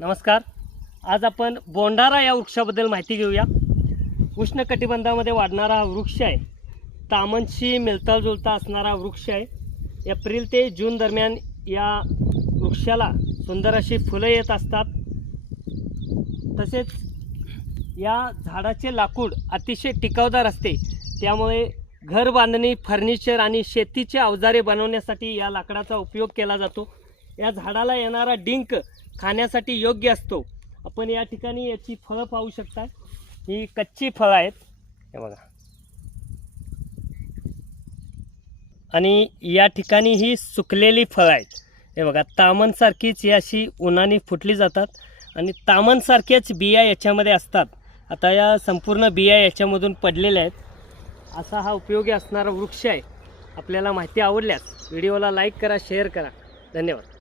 नमस्कार. आज आपण बोंडारा या वृक्षाबद्दल माहिती घेऊया. उष्णकटिबंधामध्ये वाढणारा हा वृक्ष आहे. तामनशी मिळता जुळता असणारा वृक्ष आहे. एप्रिल ते जून दरम्यान या वृक्षाला सुंदर अशी फुलं येत असतात. तसेच या झाडाचे लाकूड अतिशय टिकाऊदार असते. त्यामुळे घर बांधणी, फर्निचर आणि शेतीचे अवजारे बनवण्यासाठी या लाकडाचा उपयोग केला जातो. या झाडाला येणारा डिंक खाण्यासाठी योग्य असतो. आपण या ठिकाणी याची फळं पाहू शकता. ही कच्ची फळं आहेत, हे बघा. आणि या ठिकाणी ही सुकलेली फळं आहेत, हे बघा. तामनसारखीच ही अशी उन्हाने फुटली जातात आणि तामनसारख्याच बिया याच्यामध्ये असतात. आता या संपूर्ण बिया याच्यामधून पडलेल्या आहेत. असा हा उपयोगी असणारा वृक्ष आहे. आपल्याला माहिती आवडल्यास व्हिडिओला लाईक करा, शेअर करा. धन्यवाद.